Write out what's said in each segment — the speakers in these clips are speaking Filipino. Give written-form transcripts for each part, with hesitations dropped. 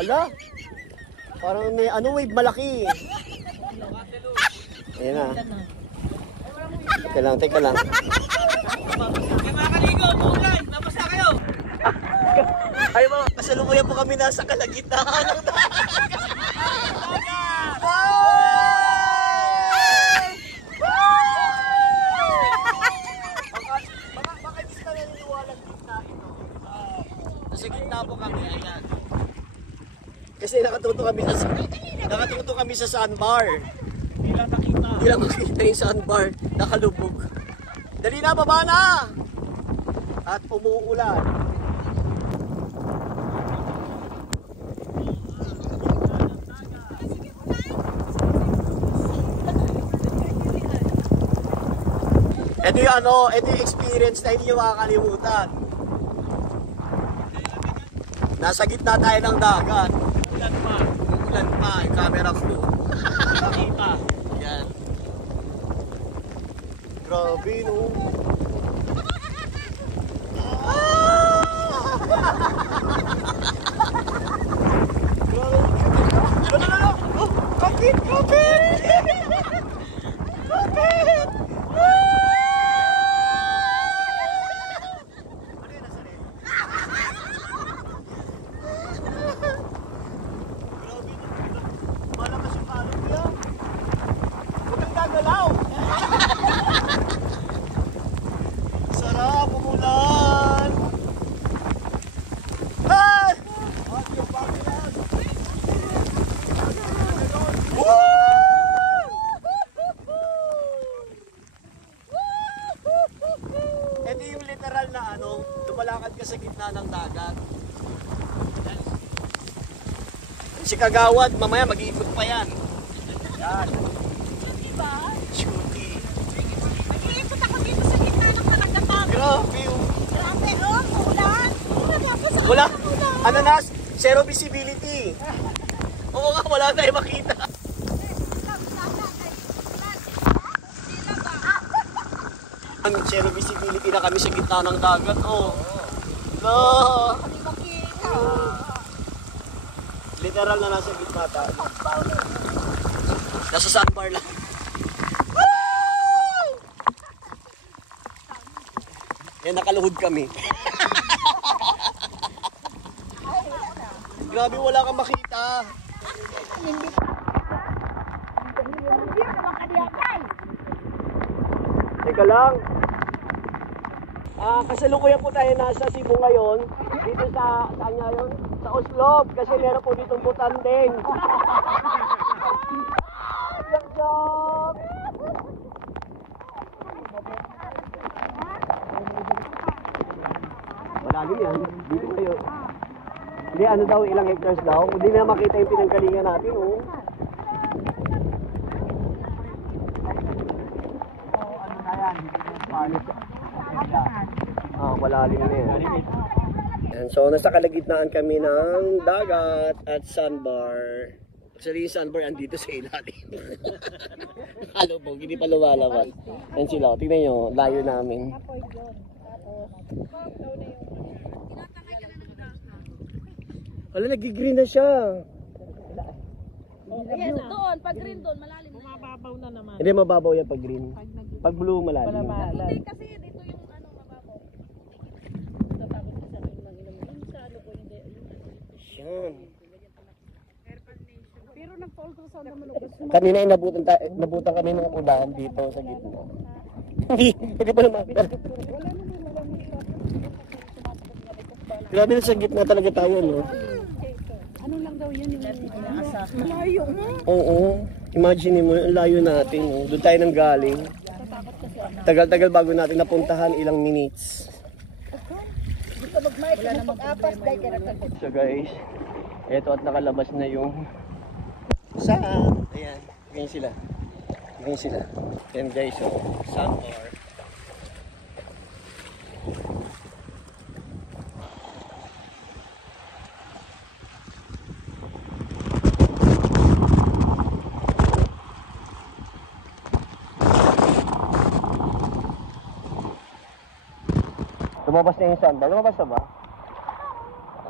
Hala. Parang may ano, wave malaki. Ayan na. Teka lang. Kaya mga kaligo, bulan, nabasa kayo. Ay mga, kasalukuyan po kami nasa kalagitnaan ng dagat. Baka hindi sila naniniwala gitna ito. Nasa gitna po kami, ayan. Kasi nakatuto kami sa sandbar. Hindi lang nakita. Hindi lang makita yung sandbar, nakalubog. Dali na, baba na! At umuulan. Ito yung experience na hindi nyo makakalimutan. Nasa gitna tayo ng dagat. Ulan pa, yung camera ko. Nakita. Yan. Grabe, no? Kapit! Malakas yung alon niya. Huwag kang gagalaw. Sarap, umulan. Ah! Ito yung literal na lumalakad ka sa gitna ng dagat. Si Kagawad, mamaya mag-iikot pa yan. Yan. Shooty ba? Shooty. Nag-iikot ako dito sa gitna ng karagatan. Grabe. Grabe, ulan. Wala. Ano na? Zero visibility. Oo nga, wala tayong makita. Zero visibility na kami sa gitna ng dagat. Oh. No. Literal na nasa gitna tayo. Nasa sandbar lang. Yan, nakaluhod kami. Grabe, wala kang makita. Teka lang. Kasalukuyan po tayo nasa Cebu ngayon. Dito sa, saan nga yun? Sa Oslob. Kasi meron po ditong butanding. Yak-yak! Malalim yan. Dito kayo. Hindi, ano daw, ilang hectares daw. Hindi na makita yung pinanggalingan natin, oh. Malalim na yan. And so, nasa kalagitnaan kami ng dagat at sandbar. Actually, yung sandbar andito sa ilalim. Halubog, hindi pa lumalabas. Yan sila, tingnan nyo, layo namin. Wala, nag-green na siya. Ayan, doon, pag green doon, malalim. Mababaw na naman. Hindi, mababaw yan pag green. Pag blue, malalim. Hindi kasi dito yung mababaw. Tatakot ko sa akin ng inom. Sa ko hindi. Yan. Pero nagpa-ultrasound naman ako. Kanina nabutan kami ng ulan dito sa gitna. Hindi pa naman. Grabe na sa gitna talaga tayo, no? Ano lang daw yun yung asa? Malayo mo. Oo. Imagine mo, ang layo natin. No? Doon tayo nang galing. Tagal-tagal bago natin napuntahan, ilang minutes. Wala namang pag-apas. So guys, eto at nakalabas na yung saan. Ayan, ganyan sila. Ganyan sila. Ayan guys, so sandbar. Lumabas na yung sandbar. Lumabas na ba?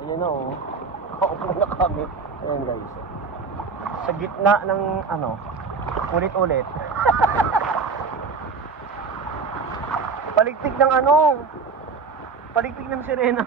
Ayan na, oh. Nakaupo na kami. Ayan guys. Sa gitna ng ano, ulit-ulit. Paligpik ng ano, paligpik ng sirena.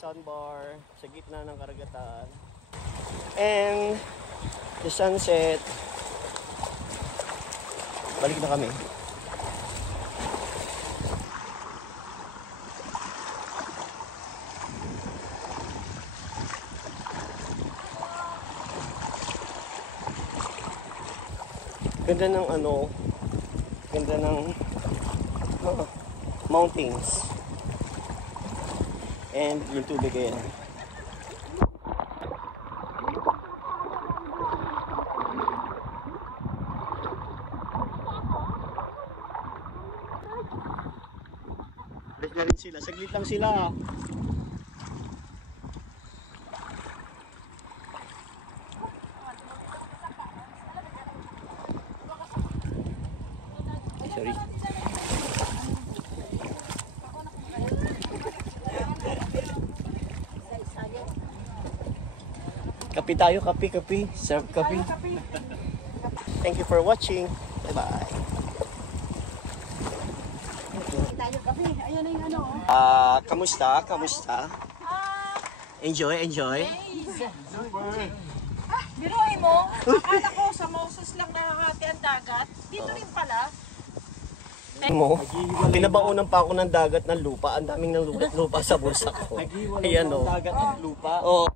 Sandbar sa gitna ng karagatan and the sunset. Balik na kami. Ganda ng ano, ganda ng mountains. And yung tubig ayan. Alis na rin sila. Saglit lang sila. Sorry. Kape tayo, kape. Serve kape. Thank you for watching. Bye-bye. Tayo kape. Ayun na yung ano. Kamusta? Enjoy. Biruin mo, akala ko sa Moses lang nakakati ang dagat. Dito rin pala. Pinabaunan pa ako ng dagat ng lupa. Ang daming ng lupa sa bulsa ko. Ayan o. Dagat ng lupa. Oh.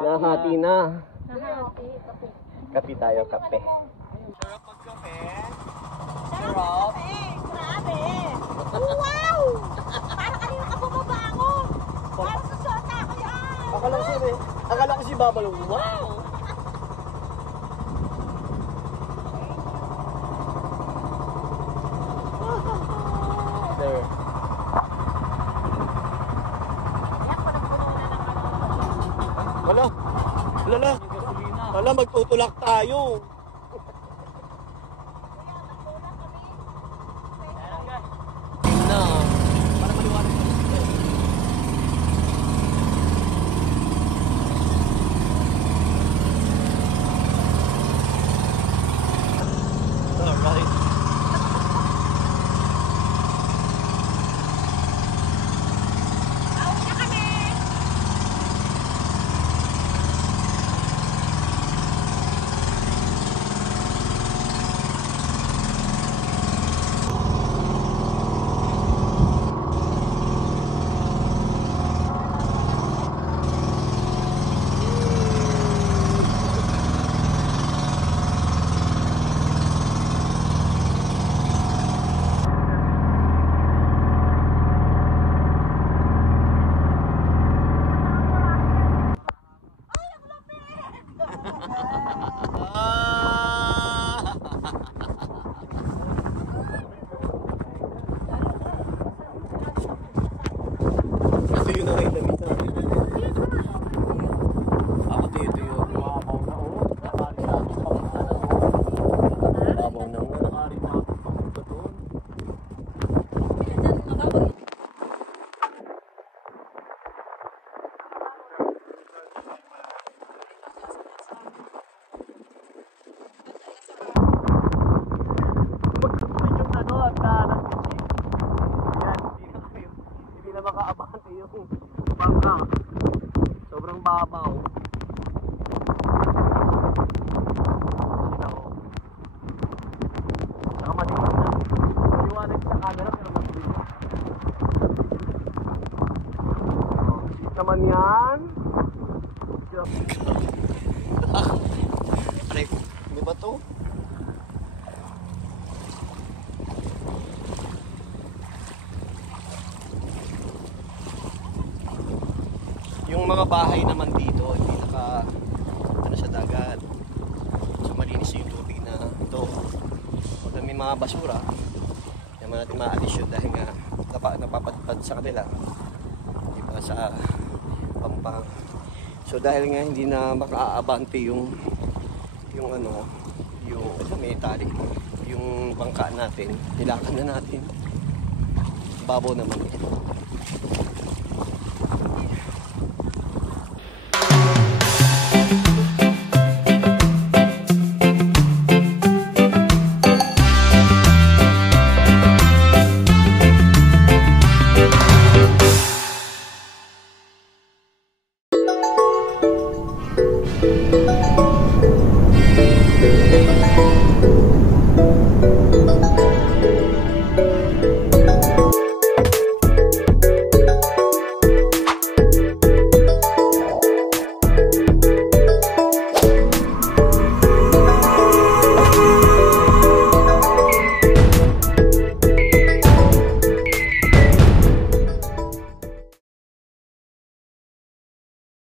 Nahati na. Nahati. Kape tayo, kape. Sarap magkape. Sarap. Grabe. Wow! Para kanina ka bumabango. Para sa sota ko yan. Akala ko si Babalo. Wow! There. Wala, magtutulak tayo. Na, para maliwanag mo. Alright. na makaabante yung bangka. Sobrang babaw. Sila o. Saka maliwanag sa camera pero madilim. Sweet naman yan. Ano ba to? Yung mga bahay naman dito, hindi naka ano sa dagat. So malinis yung tubig na ito. Pag may mga basura, hindi naman natin maalis yun dahil nga napapadpad sa kanila. Diba sa Pampang. So dahil nga hindi na makaabante yung ano, yung may tali, yung bangka natin, nilakan na natin. Babaw naman ito.